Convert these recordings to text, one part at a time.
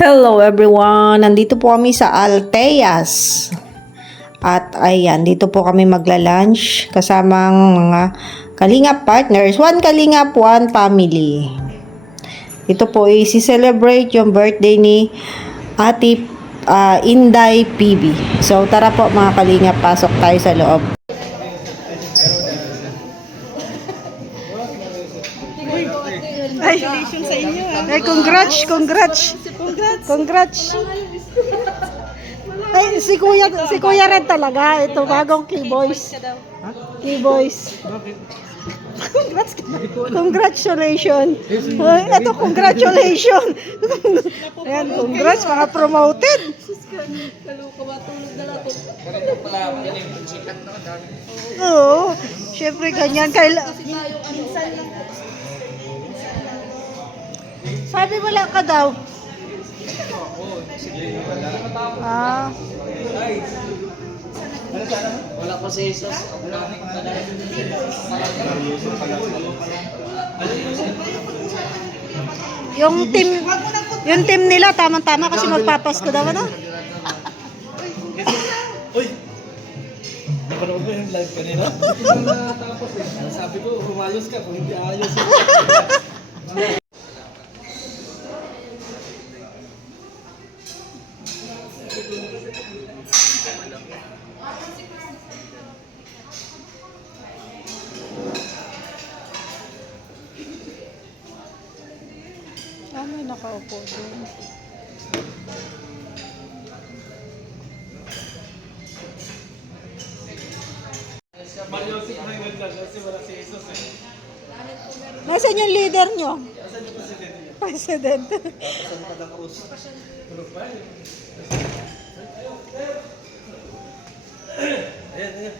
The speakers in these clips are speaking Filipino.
Hello everyone! Nandito po kami sa Alteas. At ayan, dito po kami magla-lunch kasamang mga Kalingap partners. One Kalingap, one family. Ito po ay si-celebrate yung birthday ni Ate ah, Inday PB. So tara po mga Kalingap, pasok tayo sa loob. Ay, Ay, congrats, congrats. Congrats. Congrats. Ay, si Kuya, si Kuya rin talaga. Ito, bagong K-Boys. K-Boys. Congrats na. Congratulations. Ay, ito, congratulations. Ayan, congrats, mga promoted. Oo. Siyempre, ganyan. Kaila, Sabi mo lang ka daw. Ah. Wala pa si Jesus. Yung team, yung team nila, tama-tama kasi magpapasko daw, ano? Napanood mo yung live kanina? Eh. Sabi ko, humayos ka kung hindi ayos. Mariosip na yung nagdag kasi wala si Jesus eh. Nasaan yung leader nyo? President. Ayan, ayan.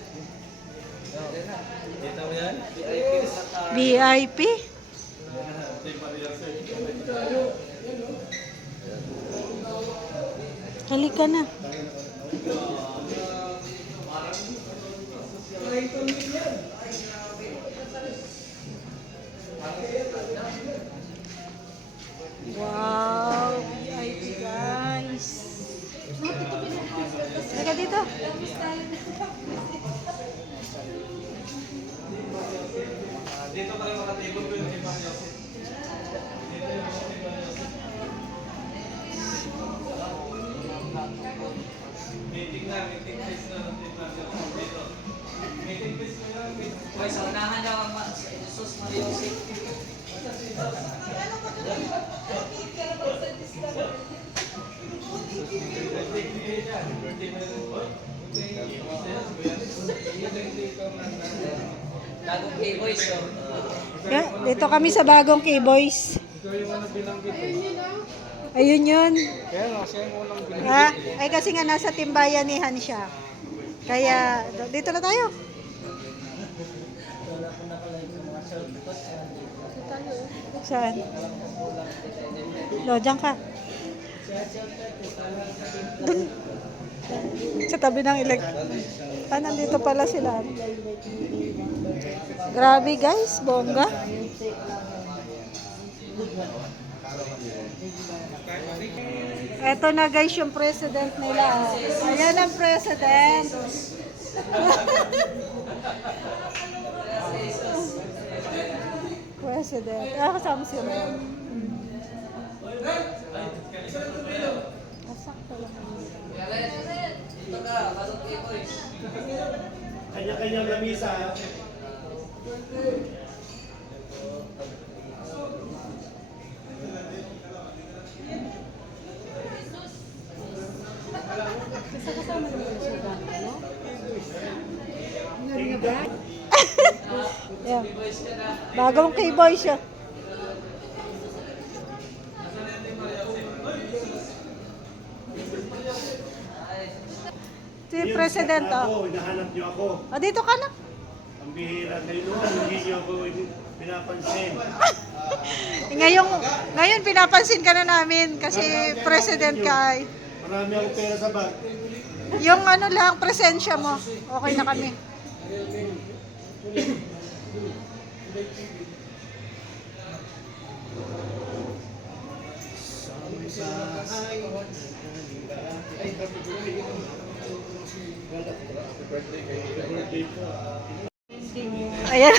Kita mo yan? VIP. VIP? Halika na. Wow, Bagong K-Boys, oh. Yeah, dito kami sa bagong K-Boys. Ayun yun. Ha? Ay kasi nga nasa timbayanihan siya. Kaya dito na tayo. Saan? Lo, dyan ka. Dun. Sa tabi ng elek. Ah, nandito pala sila. Grabe guys, bongga. Eto na guys yung president nila. Ayan ang president. president. Ah, kasama si Ron. Ah, lang. Dito ka, bagong K-Boys. Kanya-kanyang lamisa. Yeah. Bagong K-Boys siya. Si President, oh. Ako, hinahanap niyo ako. Ah, dito ka na. Ang bihira kayo noon, hindi niyo ako pinapansin. Ngayon, ngayon pinapansin ka na namin kasi president ka. eh. Marami akong pera sa bag. Yung ano lang, presensya mo. Okay na kami. Ayan.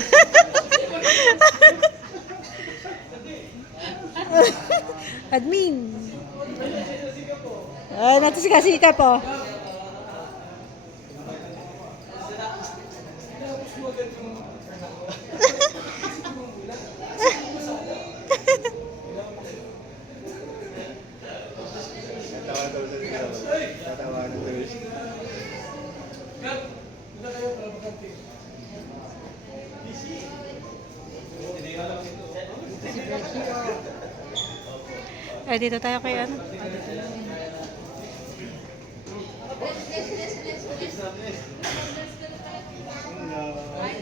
Admin. Ay, natin si Kasika po. Ay, dito tayo kay ano?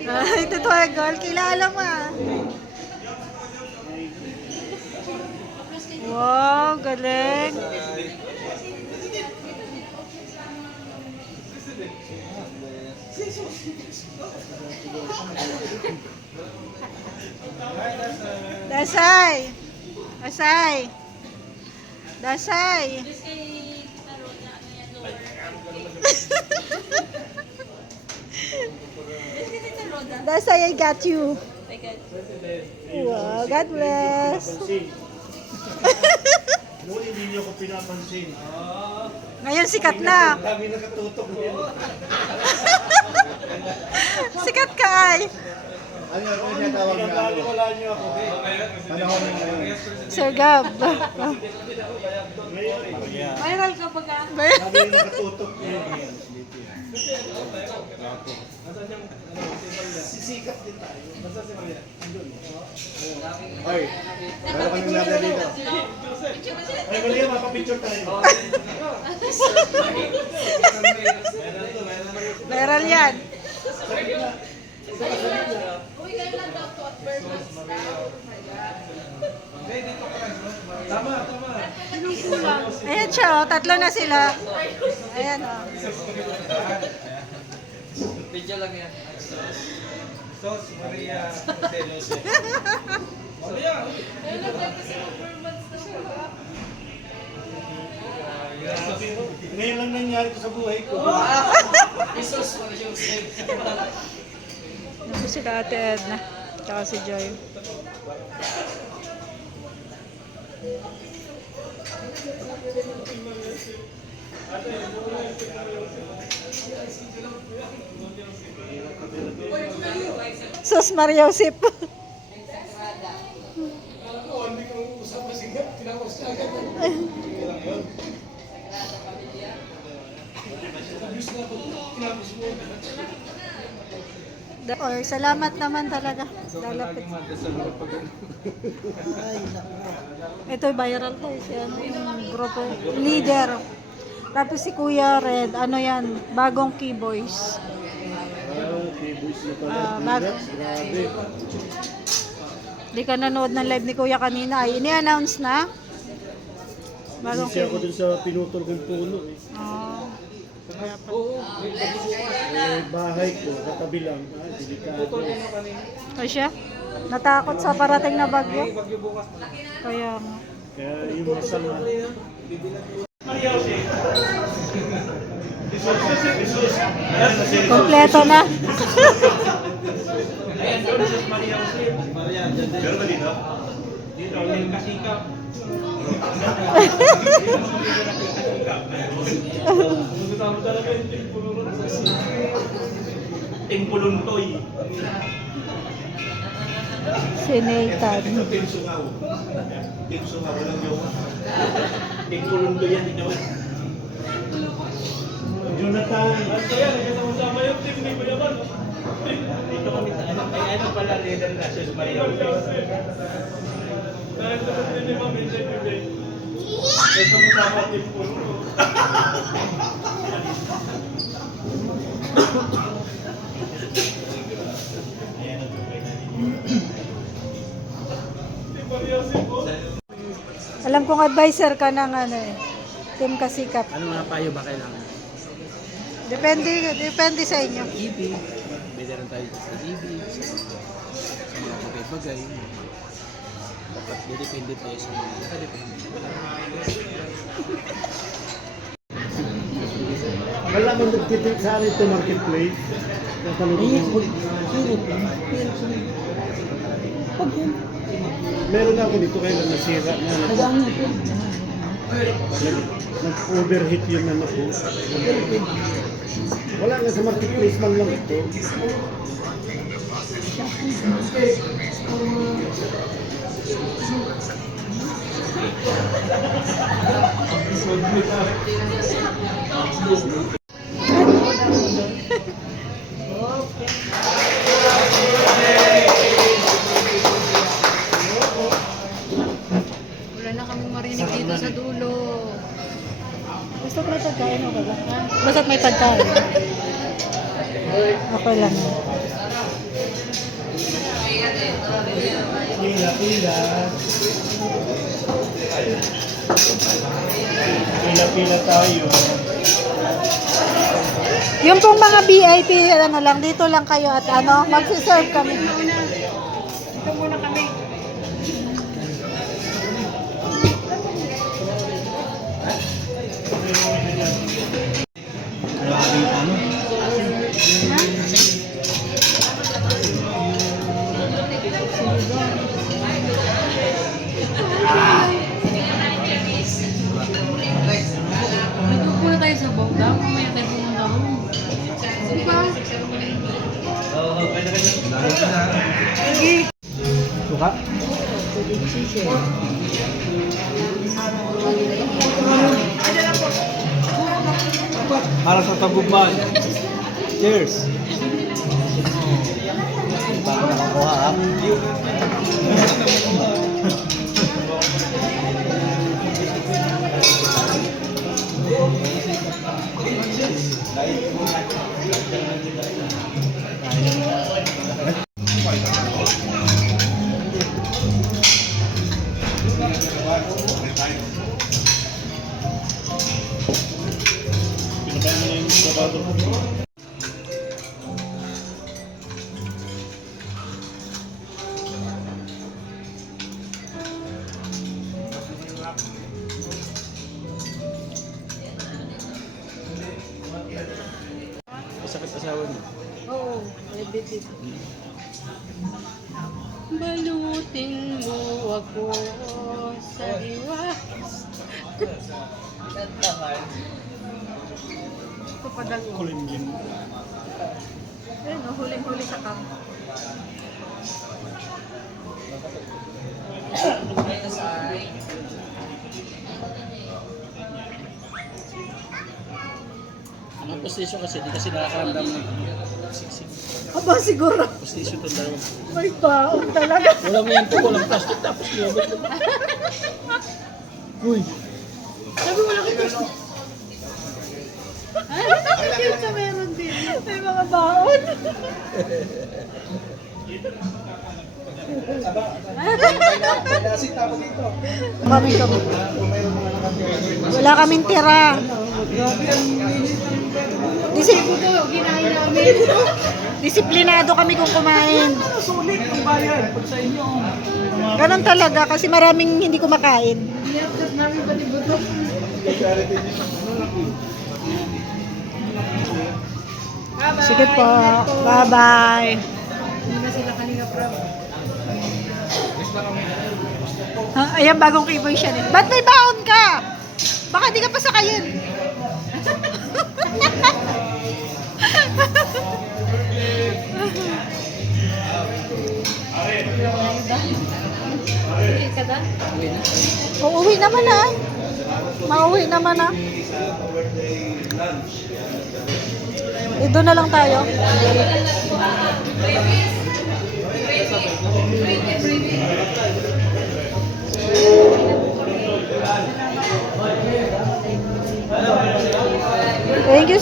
Ay, ito tayo, girl. Kilala mo ah. Wow, galing. Dasay. Dasay. Dasay. Dasay, I got you. Wow, God bless. Noon hindi niyo ko pinapansin. Ngayon sikat na. Lagi nakatutok. Sikat ka ay. Ano yung tinatawag na ano? Panahon ngayon. Sir Gab. Viral ka ba ka? lagi nakatutok niya. Hoy, meron kami nada dito. Ay, mali yan, mapapicture tayo. Viral yan. Ayan siya, oh. tatlo na sila. Ayan, oh. Video lang yan. Sos Maria de Jose. Ngayon lang nangyari ko sa buhay ko. Jesus, Maria Joseph. Naku sila ate Edna. Tsaka si Joy. Sus Mariosip. Or salamat naman talaga. Lalapit. Ito viral to. eh. Si ano yung grupo. Leader. Tapos si Kuya Red, ano yan, bagong keyboys. Ah, okay, boys na pala. Ah, bag- Grabe. Di ka nanood ng live ni Kuya kanina. Ay, ini-announce na. Bagong Kasi ako keyboys. dun sa pinutol kong puno. eh. Oh. Eh, bahay ko, katabi lang. Ah, delikado. Kasi natakot sa parating na bagyo. Kaya nga. Kaya yung masama. Kompleto na. Dito, may kasikap. Gusto mo talaga yung Timpuluntoy. si Nathan. Tim Sungaw. Tim Sungaw, walang yung Timpuluntoy yan, hindi naman. Jonathan. Basta yan, nagkasama-sama yung team ni Kuya Man. Dito kami sa ano, ay ano pala, leader na siya sa Maria. Dahil sa kasi ni Ma'am Inday today. May sama-sama team po. Alam kong advisor ka ng ano eh. Team Kasikap. Ano mga payo ba kailangan? Depende, depende sa inyo. EB, pwede rin tayo sa EB, sa, sa mga bagay-bagay. Dapat didepende tayo sa mga nakadepende. Wala man nagtitik sa akin ito marketplace. Katalunod Meron na ako dito kaya lang nasira na. Nag- Nag-overheat yung ano ko. Wala nga sa marketplace man lang ito. Wala na kaming marinig dito sa dulo. Basta't may pagkain o ba? Basta't may pagkain. Okay lang. Pila, pila. Pila-pila tayo. Yung pong mga VIP, ano lang, dito lang kayo at ano, magsiserve kami. Suka? Para sa taguban. Cheers. Para nakakuha ha. Pinakain Masakit asawa niyo. Oo. Diabetes. Balutin mo ako sa iwas. Ito padago. Kulimlim. Ayun, oh, huling-huli sa kam. Ang postisyon kasi, di kasi nakakaramdam ng siksik. Aba, siguro. Postisyon to dalawa. May baon talaga. Wala mo yan po, walang plastic, tapos niyabot mo. Uy, Sabi mo lang ito. Ay, nakakita meron din. May mga baon. Kami kami. Wala kaming tira. Disip Ginahin namin. disiplinado kami kung kumain. Ganon talaga kasi maraming hindi kumakain. Niyaptas namin pati buto. Sige po. Bye-bye. Hindi na sila kalinga prab. Ayan, bagong keyboy siya. Eh. Ba't may baon ka? Baka di ka pa sakayin. Uuwi naman ah. Mauwi naman ah. Eh, doon na lang tayo. Thank you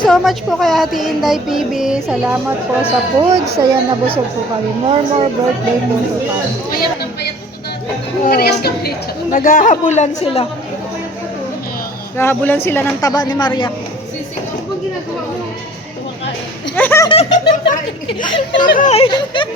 so much po kay Ate Inday PB. Salamat po sa food. Saya nabusog po kami. More more birthday po po kami. Payat ng payat to dati. Naghahabulan sila. Naghahabulan sila ng taba ni Maria. Sisig, ano ginagawa mo? Kumakain. Kumakain.